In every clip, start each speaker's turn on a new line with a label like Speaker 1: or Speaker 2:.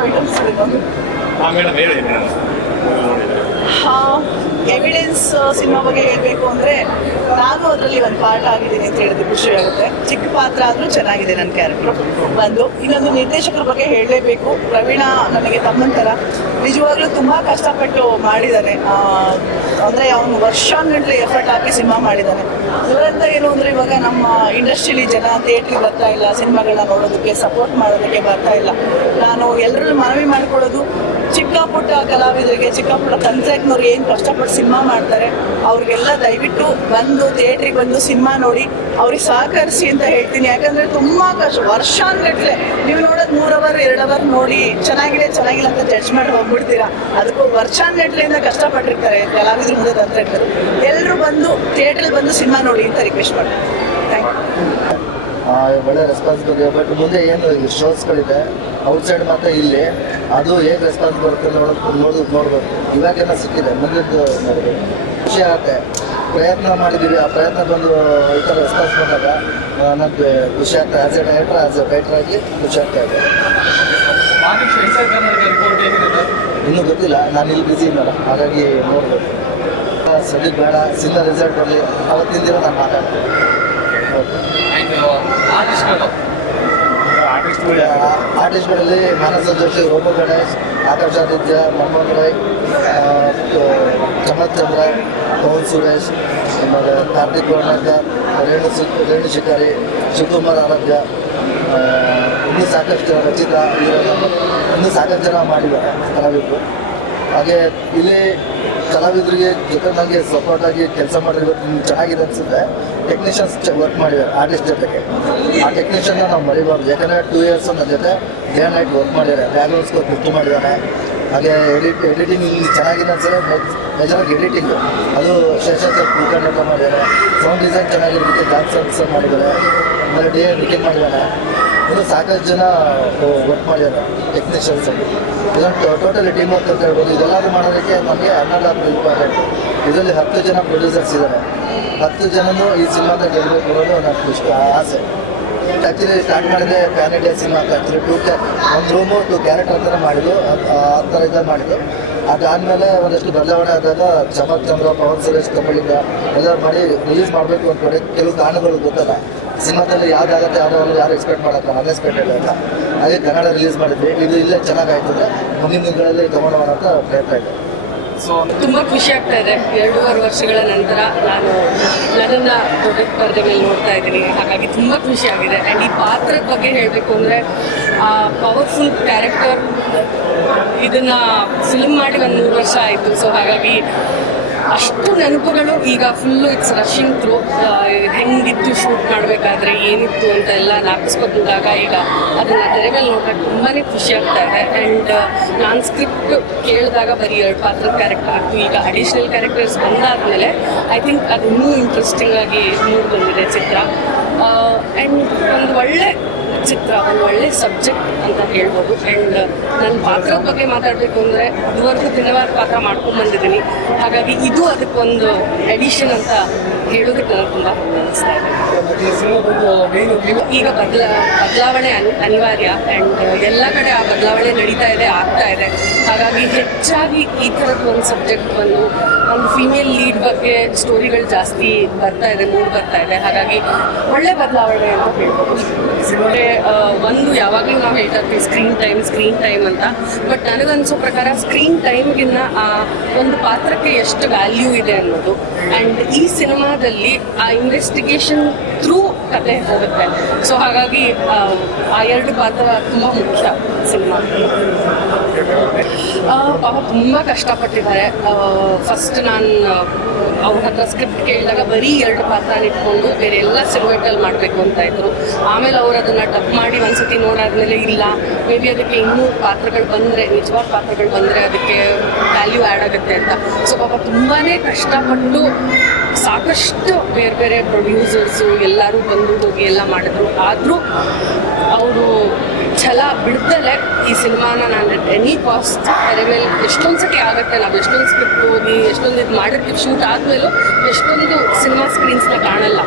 Speaker 1: Items
Speaker 2: ಹಾಂ madam ಹೇಳಿ
Speaker 1: evidence cinema ಬಗ್ಗೆ ಹೇಳಬೇಕು ಅಂದರೆ ನಾನು ಅದರಲ್ಲಿ ಒಂದು ಪಾರ್ಟ್ ಆಗಿದ್ದೀನಿ ಅಂತ ಹೇಳಿದ್ರೆ ಖುಷಿ ಆಗುತ್ತೆ. ಚಿಕ್ಕ ಪಾತ್ರ ಆದರೂ ಚೆನ್ನಾಗಿದೆ ನನ್ನ ಕ್ಯಾರೆಕ್ಟ್ರು ಬಂದು ಇನ್ನೊಂದು ನಿರ್ದೇಶಕರ ಬಗ್ಗೆ ಹೇಳಲೇಬೇಕು. ಪ್ರವೀಣ ನನಗೆ ತಮ್ಮಂತರ ನಿಜವಾಗ್ಲೂ ತುಂಬ ಕಷ್ಟಪಟ್ಟು ಮಾಡಿದ್ದಾನೆ. ಅಂದರೆ ಅವನು ವರ್ಷಾನ್ಗಟ್ಟಲೆ ಎಫರ್ಟ್ ಹಾಕಿ ಸಿನಿಮಾ ಮಾಡಿದ್ದಾನೆ. ಅದರಿಂದ ಏನು ಅಂದರೆ ಇವಾಗ ನಮ್ಮ ಇಂಡಸ್ಟ್ರಿಲಿ ಜನ ಥಿಯೇಟ್ರಿಗೆ ಬರ್ತಾ ಇಲ್ಲ ಸಿನಿಮಾಗಳನ್ನ ನೋಡೋದಕ್ಕೆ ಸಪೋರ್ಟ್ ಮಾಡೋದಕ್ಕೆ ಬರ್ತಾ ಇಲ್ಲ. ನಾನು ಎಲ್ಲರಲ್ಲೂ ಮನವಿ ಮಾಡ್ಕೊಳ್ಳೋದು ಚಿಕ್ಕ ಪುಟ್ಟ ಕಲಾವಿದರಿಗೆ ಚಿಕ್ಕ ಪುಟ್ಟ ತಂತ್ರಜ್ಞರು ಏನು ಕಷ್ಟಪಟ್ಟು ಸಿನಿಮಾ ಮಾಡ್ತಾರೆ, ಅವ್ರಿಗೆಲ್ಲ ದಯವಿಟ್ಟು ಬಂದು ಥಿಯೇಟ್ರಿಗೆ ಬಂದು ಸಿನಿಮಾ ನೋಡಿ, ಅವ್ರಿಗೆ ಸಹಕರಿಸಿ ಅಂತ ಹೇಳ್ತೀನಿ. ಯಾಕಂದರೆ ತುಂಬ ಕಷ್ಟ. ವರ್ಷಾನ್ಗಟ್ಲೆ ನೀವು ನೋಡೋದು ಮೂರು ಅವರ್ ಎರಡು ಅವರ್ ನೋಡಿ, ಚೆನ್ನಾಗಿದೆ, ಚೆನ್ನಾಗಿಲ್ಲ ಅಂತ ಜಡ್ಜ್ ಮಾಡಿ ಹೋಗ್ಬಿಡ್ತೀರಾ? ಅದಕ್ಕೂ ವರ್ಷಾನ್ಗಟ್ಲೆಯಿಂದ ಕಷ್ಟಪಟ್ಟಿರ್ತಾರೆ ಕಲಾವಿದರು ಮುಂದೆ ತಂತ್ರಜ್ಞರು. ಎಲ್ಲರೂ ಬಂದು ಥಿಯೇಟ್ರಲ್ಲಿ ಬಂದು ಸಿನಿಮಾ ನೋಡಿ ಅಂತ ರಿಕ್ವೆಸ್ಟ್ ಮಾಡ್ತೀನಿ. ಥ್ಯಾಂಕ್ ಯು
Speaker 3: ಒಳ್ಳೆ ರೆಸ್ಪಾನ್ಸ್ ಬಂದಿದೆ ಬಟ್ ಮುಂದೆ ಏನು ಶೋಸ್ಗಳಿದೆ ಔಟ್ಸೈಡ್ ಮಾತ್ರ ಇಲ್ಲಿ, ಅದು ಹೇಗೆ ರೆಸ್ಪಾನ್ಸ್ ಬರುತ್ತೆ ನೋಡೋದು ನೋಡೋದು ನೋಡ್ಬೇಕು. ಇವಾಗೆಲ್ಲ ಸಿಕ್ಕಿದೆ, ಮುಂದಿದ್ದು ನೋಡಬೇಕು. ಖುಷಿ ಆಗುತ್ತೆ. ಪ್ರಯತ್ನ ಮಾಡಿದ್ದೀವಿ. ಆ ಪ್ರಯತ್ನ ಬಂದು ಈ ಥರ ರೆಸ್ಪಾನ್ಸ್ ಬಂದಾಗ ನನಗೆ ಖುಷಿ ಆಗ್ತದೆ. As a director as a writer ಆಗಿ ಖುಷಿ ಆಗ್ತಾ ಇದೆ ಇನ್ನೂ ಗೊತ್ತಿಲ್ಲ. ನಾನು ಇಲ್ಲಿ ಬಿಸಿ ಇದ್ದಲ್ಲ ಹಾಗಾಗಿ ನೋಡಬೇಕು. ಸದ್ಯಕ್ಕೆ ಬೇಡ. ಸಿಲ್ಲ ರಿಸಲ್ಟ್ ಬರಲಿ. ಅವತ್ತಿನ ನಾನು ಮಾತಾಡ್ತೀನಿ. ಆರ್ಟಿಸ್ಟ್ಗಳಲ್ಲಿ ಮಾನಸ ಜೋಶಿ ರೋಮು ಗಣೇಶ್ ಆಕಾಶ್ ಆದಿತ್ಯ ಮಮ್ಮನ್ ರಾಯ್ ಚಮತ್ ಚಂದ್ರ, ಪವನ್ ಸುರೇಶ್, ಆಮೇಲೆ ಕಾರ್ತಿಕ್ ವರ್ಣಕರ್ ರೇಣು ರೇಣು ಶಿಕಾರಿ, ಶಿವಕುಮಾರ್ ಆರಾಧ್ಯ ಇನ್ನೂ ಸಾಕಷ್ಟು ಜನ ರಚಿತ ಇನ್ನೂ ಸಾಕಷ್ಟು ಜನ ಮಾಡಿದ್ದಾರೆ ಕಲಾವಿದರು. ಹಾಗೆ ಇಲ್ಲಿ ಕಲಾವಿದರಿಗೆ ಜೊತೆ ನನಗೆ ಸಪೋರ್ಟ್ ಆಗಿ ಕೆಲಸ ಮಾಡಿರೋದು ಚೆನ್ನಾಗಿದೆ ಅನ್ಸುತ್ತೆ. ಟೆಕ್ನಿಷಿಯನ್ಸ್ ವರ್ಕ್ ಮಾಡಿದ್ದಾರೆ ಆರ್ಟಿಸ್ಟ್ ಜೊತೆಗೆ. ಆ ಟೆಕ್ನಿಷಿಯನ್ನ ನಾವು ಮರಿಬಾರ್ದು. ಯಾಕಂದರೆ ಟೂ ಇಯರ್ಸ್ ನನ್ನ ಜೊತೆ ಡೇ ನೈಟ್ ವರ್ಕ್ ಮಾಡಿದ್ದಾರೆ. ಬ್ಯಾಗ್ರೌಂಡ್ಸ್ ಬುಕ್ ಮಾಡಿದ್ದಾರೆ. ಹಾಗೆ ಎಡಿಟ್ ಎಡಿಟಿಂಗ್ ಚೆನ್ನಾಗಿದೆ ಅನ್ಸಲ್ಲ ಮೇಜರಾಗಿ ಎಡಿಟಿಂಗು ಅದು ಶೇಷಾಚರ್ ಕುಲ್ಕರ್ನಾಟಕ ಮಾಡಿದ್ದಾರೆ. ಸೌಂಡ್ ಡಿಸೈನ್ ಚೆನ್ನಾಗಿರೋದಕ್ಕೆ ಜಾನ್ಸನ್ಸ್ ಮಾಡಿದ್ದಾರೆ. ಆಮೇಲೆ ಡಿ ಎಡಿಟಿಂಗ್ ಮಾಡಿದ್ದಾನೆ ಇನ್ನು ಸಾಕಷ್ಟು ಜನ ವರ್ಕ್ ಮಾಡಿದ್ದಾರೆ ಟೆಕ್ನಿಷಿಯನ್ಸ್ ಇದೊಂದು ಟೋಟಲಿ ಟೀಮ್ ವರ್ಕ್ ಅಂತ ಹೇಳ್ಬೋದು. ಇದೆಲ್ಲರೂ ಮಾಡೋದಕ್ಕೆ ನಮಗೆ ಹನ್ನೆರಡು ಇಂಪಾರ್ಟೆಂಟ್ ಇದರಲ್ಲಿ ಹತ್ತು ಜನ ಪ್ರೊಡ್ಯೂಸರ್ಸ್ ಇದ್ದಾರೆ ಹತ್ತು ಜನನೂ ಈ ಸಿನಿಮಾದ ಗೆಲ್ಲಬೇಕು ಅನ್ನೋದು ನನ್ನ ಇಷ್ಟ, ಆಸೆ. ಆ್ಯಕ್ಚುಲಿ ಸ್ಟಾರ್ಟ್ ಮಾಡಿದೆ ಪ್ಯಾನ್ ಇಂಡಿಯಾ ಸಿನಿಮಾ ಅಂತ. ಆ್ಯಕ್ಚುಲಿ ಟೂ ಕ್ಯಾ ಒಂದು ರೂಮು ಟು ಕ್ಯಾರೆಕ್ಟರ್ ಥರ ಮಾಡಿದ್ದು. ಆ ಥರ ಇದ್ದಾಗ ಮಾಡಿದ್ದು. ಅದಾದಮೇಲೆ ಒಂದಷ್ಟು ಬದಲಾವಣೆ ಆದಾಗ ಚಮಕ್ ಚಂದ್ರ ಪವನ್ ಸುರೇಶ್ ತಮಿಳಿಂದ ಎಲ್ಲ ಮಾಡಿ ರಿಲೀಸ್ ಮಾಡಬೇಕು ಅಂತ ಕೆಲವು ಕಾರಣಗಳು ಗೊತ್ತಲ್ಲ. ಸಿನಿಮಾದಲ್ಲಿ ಯಾವ್ದಾಗತ್ತೆ ಒಂದು ಯಾರು ಎಕ್ಸ್ಪೆಕ್ಟ್ ಮಾಡಕ್ಕೆ ಅನ್ಎಕ್ಸ್ಪೆಕ್ಟೆಡ್ ಅಂತ. ಹಾಗೆ ಕನ್ನಡ ರಿಲೀಸ್ ಮಾಡಿದ್ವಿ ಇದು ಇಲ್ಲೇ ಚೆನ್ನಾಗಾಯ್ತದೆ. ಮುಂದಿನ ದಿನಗಳಲ್ಲಿ ತಗೊಂಡೋಗೋಣ ಅಂತ ಪ್ರಯತ್ನ ಇದೆ.
Speaker 2: ಸೊ
Speaker 4: ತುಂಬ ಖುಷಿ ಆಗ್ತಾ ಇದೆ. ಎರಡೂವರೆ ವರ್ಷಗಳ ನಂತರ ನಾನು ನನ್ನ ದೊಡ್ಡ ಪರ್ದೆ ಮೇಲೆ ನೋಡ್ತಾ ಇದ್ದೀನಿ. ಹಾಗಾಗಿ ತುಂಬ ಖುಷಿ ಆಗಿದೆ. ಆ್ಯಂಡ್ ಈ ಪಾತ್ರದ ಬಗ್ಗೆ ಹೇಳಬೇಕು ಅಂದರೆ, ಆ ಪವರ್ಫುಲ್ ಕ್ಯಾರೆಕ್ಟರ್ ಇದನ್ನು ಫಿಲ್ಮ್ ಮಾಡಿ ಒಂದು ಮೂರು ವರ್ಷ ಆಯಿತು. ಸೊ ಹಾಗಾಗಿ ಅಷ್ಟು ನೆನಪುಗಳು ಈಗ ಫುಲ್ಲು ಇಟ್ಸ್ ರಶಿಂಗ್ ಥ್ರೂ ಹೆಂಗಿತ್ತು ಶೂಟ್ ಮಾಡಬೇಕಾದ್ರೆ, ಏನಿತ್ತು ಅಂತ ಎಲ್ಲ ಜ್ಞಾಪಿಸ್ಕೊತಿದ್ದಾಗ ಈಗ ಅದನ್ನು ತೆರೆ ಮೇಲೆ ನೋಡೋಕೆ ತುಂಬಾ ಖುಷಿ ಆಗ್ತಾ ಇದೆ. ಆ್ಯಂಡ್ ನಾನು ಸ್ಕ್ರಿಪ್ಟ್ ಕೇಳಿದಾಗ ಬರೀ ಎರಡು ಪಾತ್ರದ ಕ್ಯಾರೆಕ್ಟರ್ ಆಗ್ತು ಈಗ ಅಡಿಷ್ನಲ್ ಕ್ಯಾರೆಕ್ಟರ್ಸ್ ಬಂದಾದಮೇಲೆ ಐ ಥಿಂಕ್ ಅದು ಇನ್ನೂ ಇಂಟ್ರೆಸ್ಟಿಂಗ್ ಆಗಿ ಮೂಡ್ ಬಂದಿದೆ ಚಿತ್ರ. ಆ್ಯಂಡ್ ಒಂದು ಒಳ್ಳೆ ಚಿತ್ರ ಒಂದು ಒಳ್ಳೆ ಸಬ್ಜೆಕ್ಟ್ ಅಂತ ಹೇಳ್ಬೋದು. ಆ್ಯಂಡ್ ನನ್ನ ಪಾತ್ರದ ಬಗ್ಗೆ ಮಾತಾಡಬೇಕು ಅಂದರೆ ಇದುವರೆಗೂ ದಿನವಾರ ಪಾತ್ರ ಮಾಡ್ಕೊಂಡು ಬಂದಿದ್ದೀನಿ. ಹಾಗಾಗಿ ಇದು ಅದಕ್ಕೊಂದು ಎಡಿಷನ್ ಅಂತ ಹೇಳೋದಕ್ಕೆ ನನಗೆ ತುಂಬ ಅನಿಸ್ತಾ ಈಗ ಬದಲ, ಬದಲಾವಣೆ ಅನ್, ಅನಿವಾರ್ಯ. ಆ್ಯಂಡ್ ಎಲ್ಲ ಕಡೆ ಆ ಬದಲಾವಣೆ ನಡೀತಾ ಇದೆ, ಆಗ್ತಾ ಇದೆ. ಹಾಗಾಗಿ ಹೆಚ್ಚಾಗಿ ಈ ಥರದ ಒಂದು ಸಬ್ಜೆಕ್ಟ್ ಬಂದು ಒಂದು ಫೀಮೇಲ್ ಲೀಡ್ ಬಗ್ಗೆ ಸ್ಟೋರಿಗಳು ಜಾಸ್ತಿ ಬರ್ತಾ ಇದೆ, ಮೂಡ್ ಬರ್ತಾ ಇದೆ. ಹಾಗಾಗಿ ಒಳ್ಳೆ ಬದಲಾವಣೆ ಅಂತ ಹೇಳ್ಬೋದು. ಒಂದು ಯಾವಾಗಲೂ ನಾವು ಹೇಳ್ತಾ ಇರ್ತೀವಿ ಸ್ಕ್ರೀನ್ ಟೈಮ್ ಸ್ಕ್ರೀನ್ ಟೈಮ್ ಅಂತ. ಬಟ್ ನನಗನ್ಸೋ ಪ್ರಕಾರ ಸ್ಕ್ರೀನ್ ಟೈಮ್ಗಿನ್ನ ಆ ಒಂದು ಪಾತ್ರಕ್ಕೆ ಎಷ್ಟು ವ್ಯಾಲ್ಯೂ ಇದೆ ಅನ್ನೋದು. ಆ್ಯಂಡ್ ಈ ಸಿನಿಮಾದಲ್ಲಿ ಆ ಇನ್ವೆಸ್ಟಿಗೇಷನ್ ಥ್ರೂ ಕತೆ ಹೋಗುತ್ತೆ. ಸೊ ಹಾಗಾಗಿ ಆ, ಆ ಎರಡು ಪಾತ್ರ ತುಂಬ ಮುಖ್ಯ ಸಿನಿಮಾ. ಪಾಪ ತುಂಬ ಕಷ್ಟಪಟ್ಟಿದ್ದಾರೆ. ಫಸ್ಟ್ ನಾನು ಅವ್ರ ಹತ್ರ ಸ್ಕ್ರಿಪ್ಟ್ ಕೇಳಿದಾಗ ಬರೀ ಎರಡು ಪಾತ್ರ ಇಟ್ಕೊಂಡು ಬೇರೆ ಎಲ್ಲ ಸಿಲ್ವೆಟಲ್ಲಿ ಮಾಡಬೇಕು ಅಂತ ಇದ್ರು. ಆಮೇಲೆ ಅವರು ಅದನ್ನು ಮಾಡಿ ಒಂದ್ಸತಿ ನೋಡಾದ್ಮೇಲೆ ಇಲ್ಲ. ಮೇ ಬಿ ಅದಕ್ಕೆ ಇನ್ನೂ ಪಾತ್ರಗಳು ಬಂದರೆ ನಿಜವಾದ ಪಾತ್ರಗಳು ಬಂದರೆ ಅದಕ್ಕೆ ವ್ಯಾಲ್ಯೂ ಆ್ಯಡ್ ಆಗುತ್ತೆ ಅಂತ. ಸೊ ಪಾಪ ತುಂಬಾ ಕಷ್ಟಪಟ್ಟು ಸಾಕಷ್ಟು ಬೇರೆ ಬೇರೆ ಪ್ರೊಡ್ಯೂಸರ್ಸು ಎಲ್ಲರೂ ಬಂದು ಹೋಗಿ ಎಲ್ಲ ಮಾಡಿದ್ರು. ಆದರೂ ಅವರು ಛಲ ಬಿಡ್ದಲೆ ಈ ಸಿನಿಮಾನ ನಾನು ಎನಿ ಕಾಸ್ಟ್ ಅದ್ರ ಮೇಲೆ ಎಷ್ಟೊಂದು ಸತಿ ಆಗುತ್ತೆ, ನಾವು ಎಷ್ಟೊಂದು ಸ್ಕ್ರಿಪ್ಟ್ ಹೋಗಿ ಎಷ್ಟೊಂದು ಇದು ಮಾಡಿರ್ತೀವಿ. ಶೂಟ್ ಆದಮೇಲೂ ಎಷ್ಟೊಂದು ಸಿನಿಮಾ ಸ್ಕ್ರೀನ್ಸ್ನ ಕಾಣಲ್ಲ.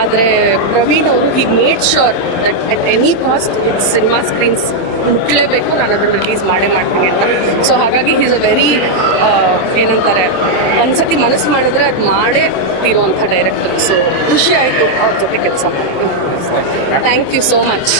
Speaker 4: ಆದರೆ ಪ್ರವೀಣ್ ಅವರು he made sure that at any cost it's cinema screens ಮುಟ್ಲೇಬೇಕು, ನಾನು ಅದನ್ನು ರಿಲೀಸ್ ಮಾಡೇ ಮಾಡ್ತೀನಿ ಅಂತ. ಸೊ ಹಾಗಾಗಿ ಈಸ್ ಅ ವೆರಿ ಏನಂತಾರೆ, ಒಂದ್ಸತಿ ಮನಸ್ಸು ಮಾಡಿದ್ರೆ ಅದು ಮಾಡೇ ಇರುವಂಥ ಡೈರೆಕ್ಟರ್ ಸೊ ಖುಷಿ ಆಯಿತು ಅವ್ರ ಜೊತೆ ಕೆಲಸ ಮಾಡಿ. Thank you so much